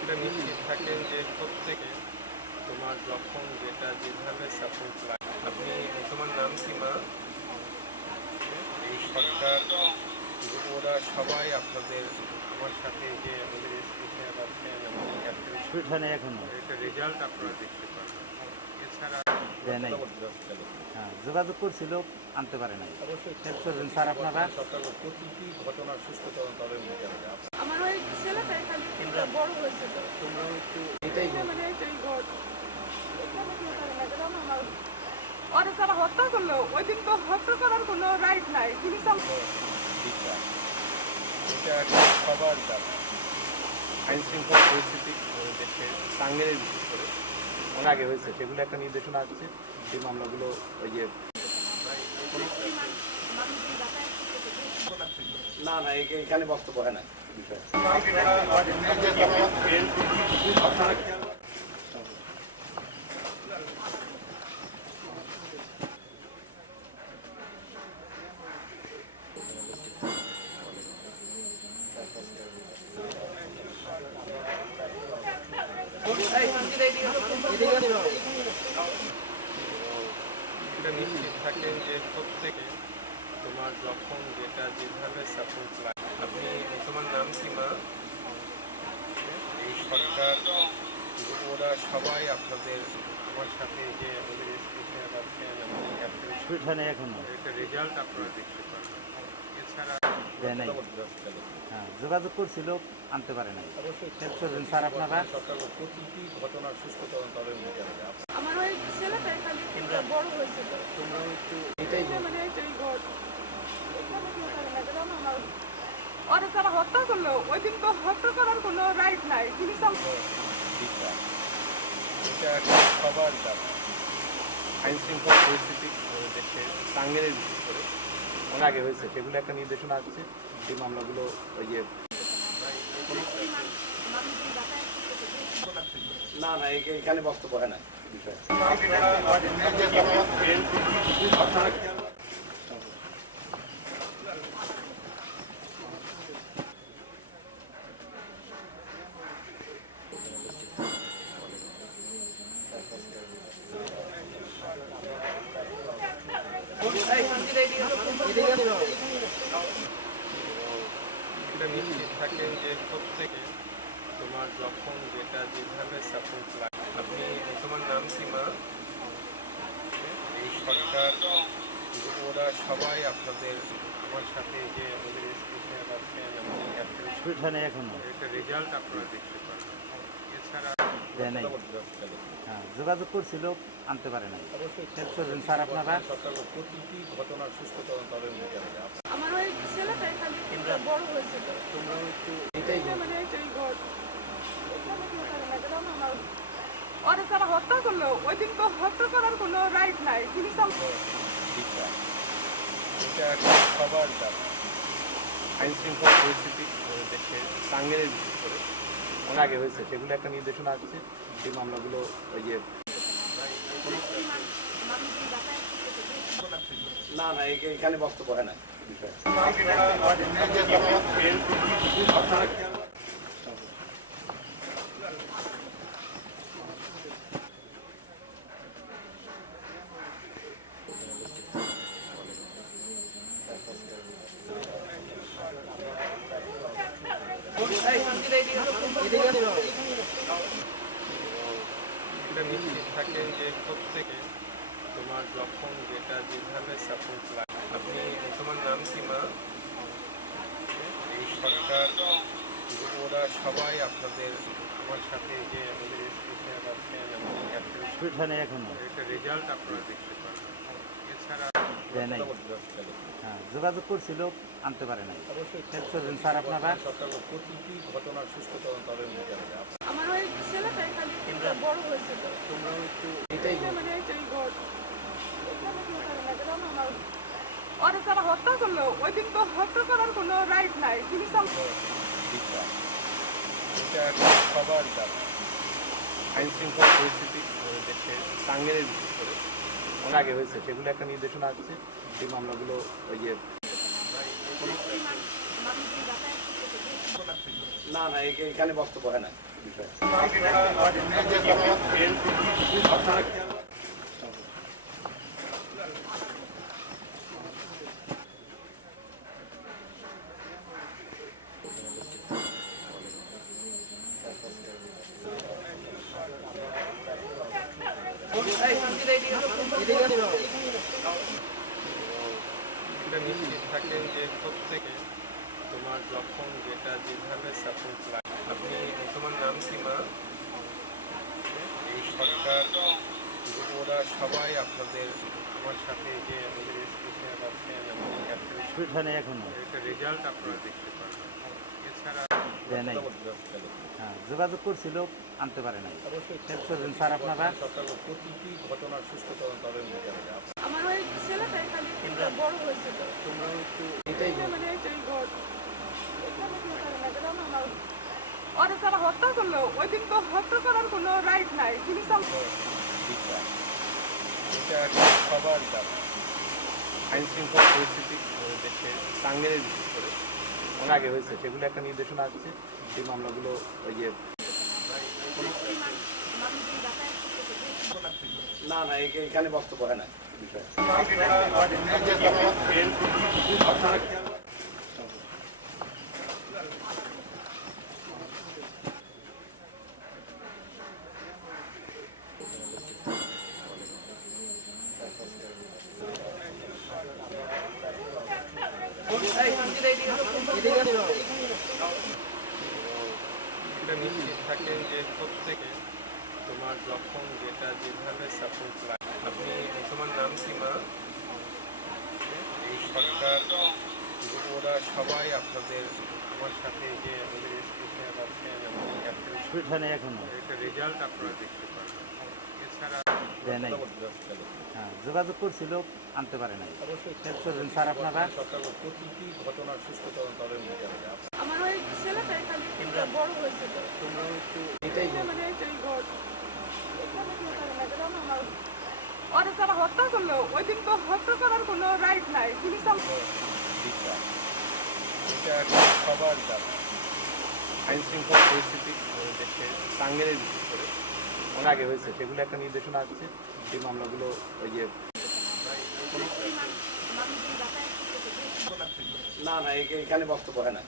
এটা নিশ্চিত থাকেন যে প্রত্যেকে তোমার যখন যেটা যেভাবে সাপোর্ট লাগে। আপনি তোমার নাম কি মা? এই সরকার ওরা সবাই আপনাদের আমার সাথে যে আমাদের স্পেশাল আছেন এবং ক্যাপ্টেন সুইট হয় না এখনও এটা রেজাল্ট আপনারা দেখতে পারবেন দেয় নাই। হ্যাঁ যোগাযোগ করছিল আনতে পারে নাই। হেল্প করবেন স্যার আপনারা? প্রতিটি ঘটনার সুস্থ তদন্ত হবে মনে করা যায়। আমার ওই ছেলেটা এখানে বড় হয়েছে তোমরাও একটু এটা মানে এটাই ঘর। ওরা হত্যা করল। ওই দিন তো হত্যা করার কোনো রাইট নাই। সবার আইন শৃঙ্খলা পরিস্থিতি আমাদের দেশে বিশেষ করে। আগে হয়েছে, সেগুলো একটা নির্দেশনা আসছে, সেই মামলাগুলো ওই যে না না এখানে বক্তব্য হয় না। বিষয় এটা নিশ্চিত থাকেন যে প্রত্যেকে তোমার যখন যেটা যেভাবে সাপোর্ট লাগে। আপনি তোমার নাম কি মা? এই সরকার ওরা সবাই আপনাদের আমার সাথে যে আমাদের না এখনও। এটা রেজাল্ট আপনারা দেখতে দেয় নাই। হ্যাঁ যোগাযোগ করছিল আনতে পারে নাই। হেল্প করবেন স্যার আপনারা? প্রতিটি ঘটনার সুস্থ তদন্ত হবে মনে। আমার ওই ছেলেটা এখানে বড় হয়েছে তোমরাও একটু এটা মানে এটাই ঘর। এখানে কেউ থাকে না, কারণ আমার ওরা যারা হত্যা করল। ওই দিন তো হত্যা করার কোনো রাইট নাই। একটা সবার আইন শৃঙ্খলা পরিস্থিতি দেশে টাঙ্গের বিশেষ করে। অনেক আগে হয়েছে, সেগুলো একটা নির্দেশনা আসছে যে মামলাগুলো, ওই যে না না এখানে বক্তব্য হয় না, বিষয়। এটা নিশ্চিত থাকেন যে প্রত্যেকে তোমার যখন যেটা যেভাবে সাপোর্ট লাগে। আপনি তোমার নাম কি মা এই সরকার ওরা সবাই আপনাদের আমার সাথে যে আমাদের স্টেশন আছেন একটা রেজাল্ট আপনারা দেখতে দেয় নাই। হ্যাঁ যোগাযোগ করছিল আনতে পারে নাই। হেল্প করবেন স্যার আপনারা? প্রতিটি ঘটনার সুস্থ তদন্ত হবে মনে করা যায়। আমার ওই ছেলেটা এখানে বড় হয়েছে তোমরাও একটু এটা মানে এটাই ঘর। এখানে কেউ থাকে না, কারণ আমার ওরা যারা হত্যা করল। ওই দিন তো হত্যা করার কোনো রাইট নাই। পুলিশ এটা সবার আইন শৃঙ্খলা পরিস্থিতি আমাদের দেশে বিশেষ করে। আগে হয়েছে, সেগুলো একটা নির্দেশনা আসছে সেই মামলাগুলো, ওই যে না না এখানে বক্তব্য হয় না। বিষয় এটা নিশ্চিত থাকেন যে প্রত্যেকে তোমার যখন যেটা যেভাবে সাপোর্ট লাগে। আপনি তোমার নাম কি মা? এই সরকার ওরা সবাই আপনাদের আমার সাথে যে আমাদের স্পেশাল আছেন এখনও। এটা রেজাল্ট আপনারা দেখতে পারবেন এছাড়া যোগাযোগ করছিল আনতে পারে নাই। হেল্প করবেন স্যার আপনারা। প্রতিটি ঘটনার সুস্থ তদন্ত হবে। মনে। আমার ওই ছেলেটা এখানে বড় তোমরাও একটু মানে এটাই ঘর ওরা হত্যা করল। ওই দিন তো হত্যা করার কোনো রাইট নাই। এটা সবার দাবি আইন শৃঙ্খলা পরিস্থিতি দেশে বিশেষ করে আগে হয়েছে, সেগুলো একটা নির্দেশনা আসছে সেই মামলাগুলো ওই যে না না এখানে বক্তব্য হয় না, বিষয়। এটা নিশ্চিত থাকেন যে প্রত্যেকে তোমার যখন যেটা যেভাবে সাপোর্ট লাগে। আপনি তোমার নাম কি মা? এই সরকার ওরা সবাই আপনাদের তোমার সাথে যে আমাদের অ্যাপ্রিসিয়েট সুবিধা নেই এখনও। রেজাল্ট আপনারা দেখতে পারবেন এছাড়া দেয় নাই। হ্যাঁ যোগাযোগ করছিল আনতে পারে নাই। হেল্প করবেন স্যার আপনারা? প্রতিটি ঘটনার সুস্থ তদন্ত হবে নিতে হবে আমার ওই ছেলেটাই খালি বড় হয়েছিল এটা মানে এটাই ঘর। এখানে কেউ থাকে না, গ্রামে আমার- ওরা যারা হত্যা করল ওই দিন তো হত্যা করার কোনো রাইট নাই। বিচার এটা সবার দাবি। আইন শৃঙ্খলা পরিস্থিতি দেশে টাঙ্গেলের বিশেষ করে অনেক আগে হয়েছে, সেগুলো একটা নির্দেশনা আসছে, সেই মামলাগুলো ওই যে না না এখানে বক্তব্য হয় না। বিষয় এটা নিশ্চিত থাকেন যে প্রত্যেকে তোমার যখন যেটা যেভাবে সাপোর্ট লাগে। আপনি তোমার নাম কি মা? এই সরকার ওরা সবাই আপনাদের আমার সাথে যে আমাদের আছেন এখনও। একটা রেজাল্ট আপনারা দেখতে পারবেন এছাড়া হ্যাঁ যোগাযোগ করছিল আনতে পারে নাই। স্যার আপনারা। প্রতিটি ঘটনার সুস্থ তদন্ত নিতে হবে আমার ওই ছেলেটাই খালি মানে এটাই ঘর। এখানে কেউ থাকে না, গ্রামে আমার- ওরা যারা হত্যা করল। ওই দিন তো হত্যা করার কোনো রাইট নাই। তিনি এটা সবার দাবি। আইন শৃঙ্খলা পরিস্থিতি দেশে টাঙ্গেলের বিশেষ করে অনেক আগে হয়েছে। সেগুলো একটা নির্দেশনা আসছে। সেই মামলাগুলো ওই যে না না এখানে বক্তব্য হয় না।